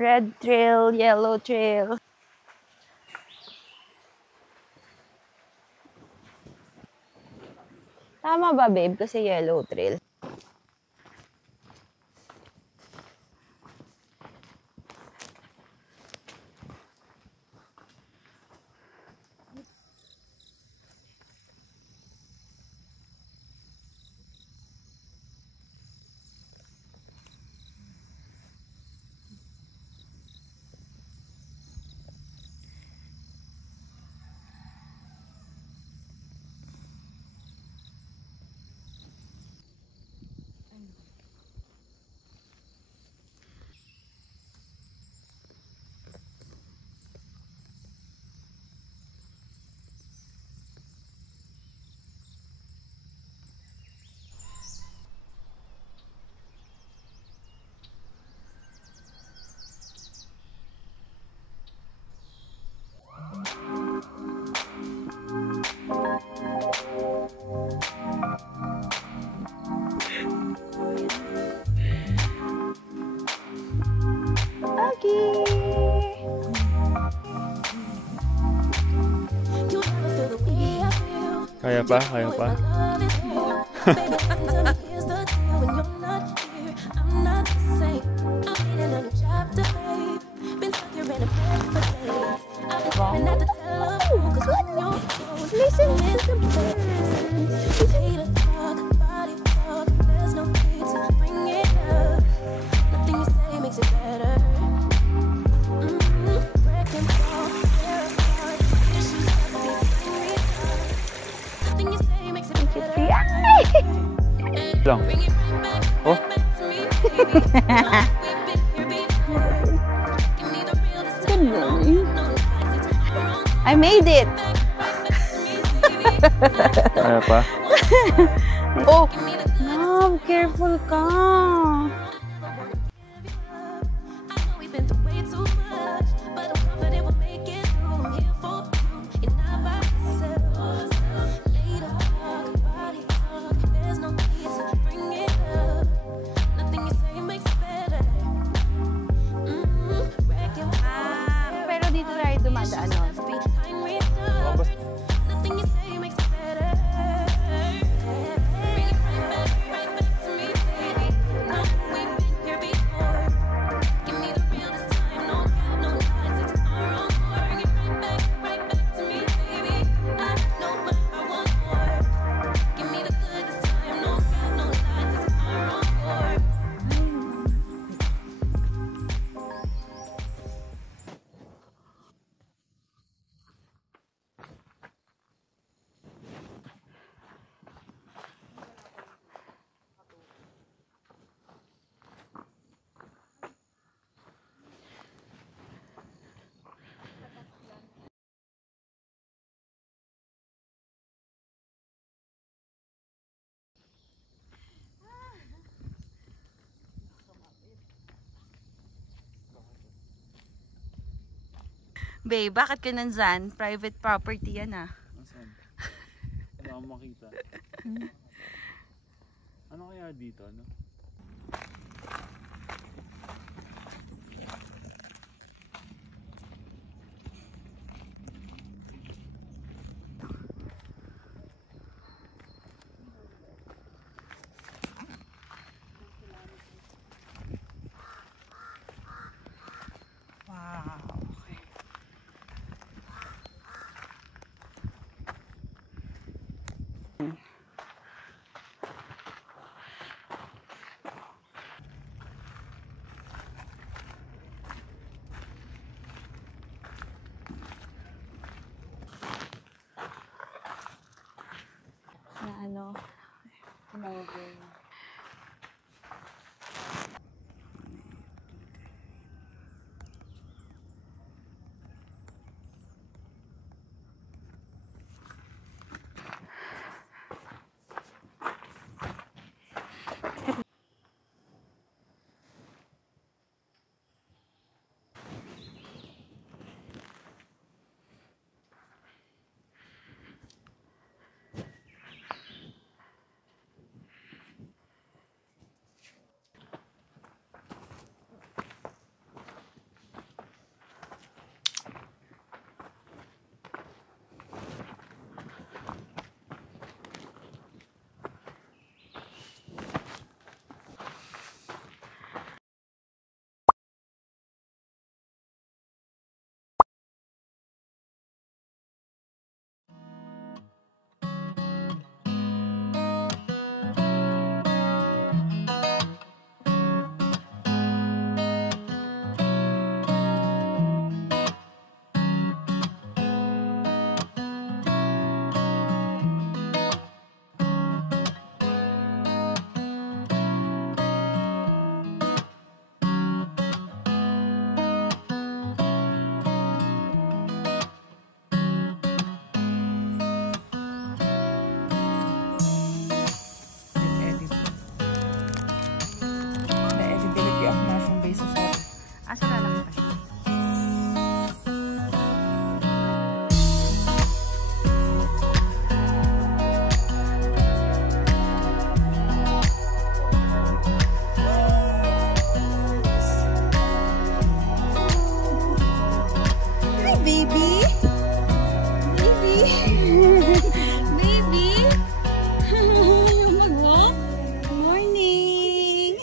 Red trail, yellow trail. Tama ba, babe? Kasi yellow trail. Kaya pa? Kaya pa? Listen to the birds. Lang. Oh. Good morning. I made it. Kaya pa? Oh, mom, careful ka. Pero dito tayo dumadaan, no? Babe, bakit ka nandyan? Private property yan ah. Saan? Wala akong makita. Ano kaya dito? Ano? Asa lalaki pa siya? Hi, baby! Baby! Baby! Mag-walk? Morning!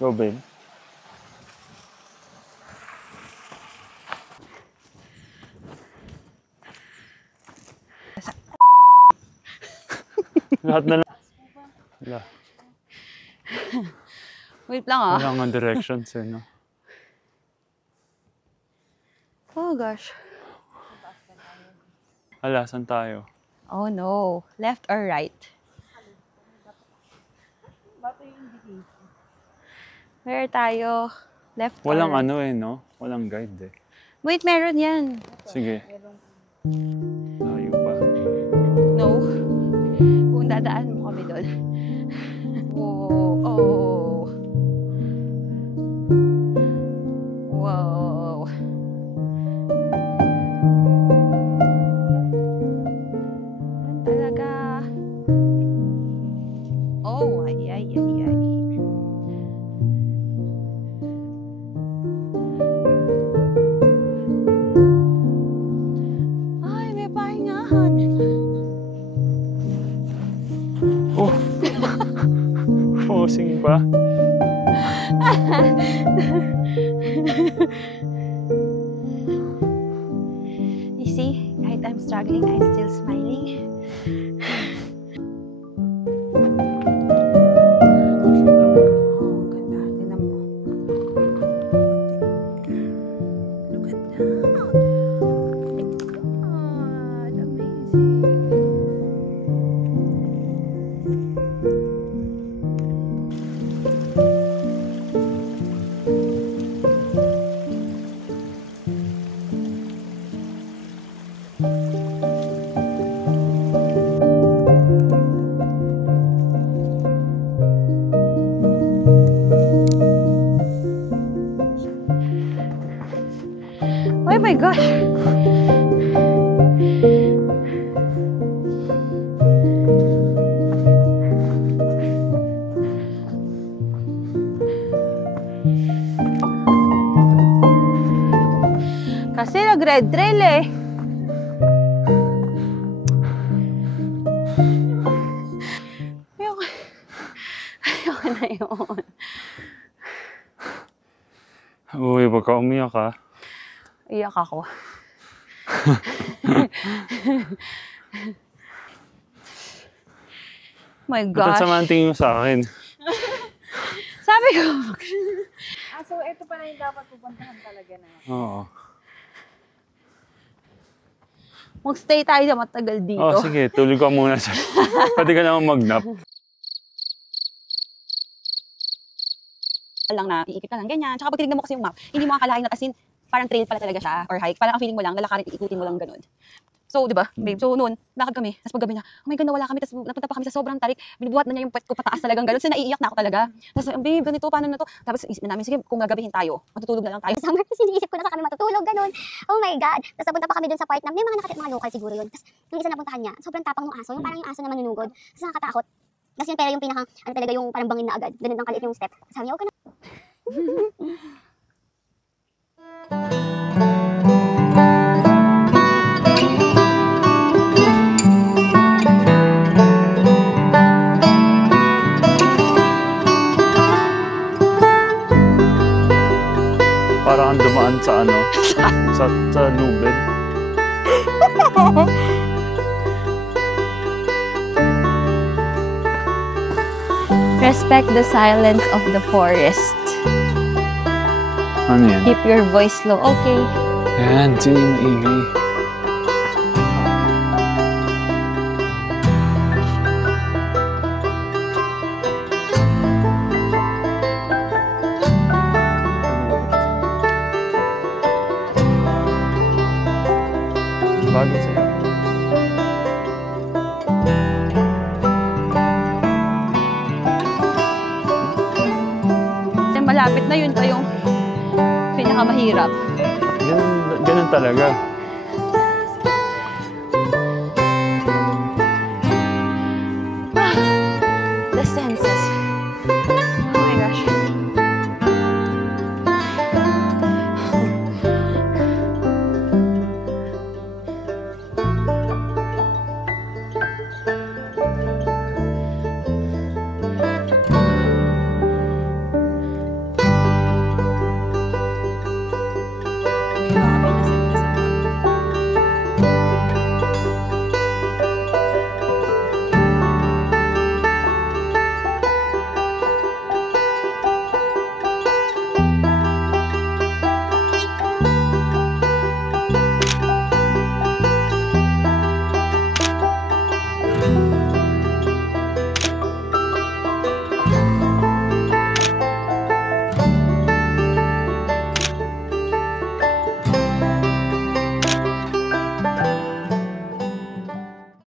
Go, babe. Lahat na lang. Wala. Wait lang ah. Wala nga directions eh, no? Oh gosh. Hala, saan tayo? Oh no. Left or right? Where tayo? Left Walang or right? ano eh, no? Walang guide eh. Wait, meron yan. Sige. Tayo pa. No. Kung dadaan mo kami doon. Whoa. Oh. Wow. Yan talaga. Oh, ay, ay, ay, ay. Ay, may pahingahan. Oh! Posing pa. You see, kahit I'm struggling, I'm still smiling. Oh, ganda. Tingnan mo. Look at that. God, amazing. Oh my gosh! Kasi nag-red trail eh. Ayoko na yun. Uy, wag ka umiyak ha. Iyak ako. My Ba't gosh. sama ang tingin mo sa akin? Sabi ko, So, ito pala yung dapat pupuntahan talaga na. Oo. Mag-stay tayo na matagal dito. Oh, sige. Tulog ka muna siya. Pwede ka naman mag-nap. Lang na, iikot ka lang, ganyan. Tsaka pag tinignan mo kasi yung map, hindi mo akalain na as in, parang trail pala talaga siya, or hike. Parang ang feeling mo lang, lalakarin, iikutin mo lang ganun. So, di ba, babe? So, noon, lakad kami. Tapos paggabi na, oh my God, nawala kami. Tapos napunta pa kami sa sobrang tarik. Binubuhat na niya yung puwet ko pataas talagang ganun. So, naiiyak na ako talaga. Tapos, babe, ganito, paano na to? Tapos, isip na namin, sige, kung gagabihin tayo, matutulog na lang tayo. Summer, kasi iniisip ko na sa kami matutulog, ganun. Oh my God. Tapos napunta pa kami dun sa part na may mga local siguro yun. Tapos yung isa napuntahan niya, sobrang tapang ng aso. Yung parang yung aso na manunugod. Tapos nakakatakot. Tapos yun pala yung pinaka, ano talaga yung parang bangin na agad. Ganun lang kaliit yung step. Sabi niya, huwag ka na. Parang dumaan sa ano, sa lubid. Respect the silence of the forest. Ano yan? Keep your voice low. Okay. Yan, sige, maingay. Bagay sa'yo. Malapit na yun pa yung pinakamahirap. Ganun talaga. The senses.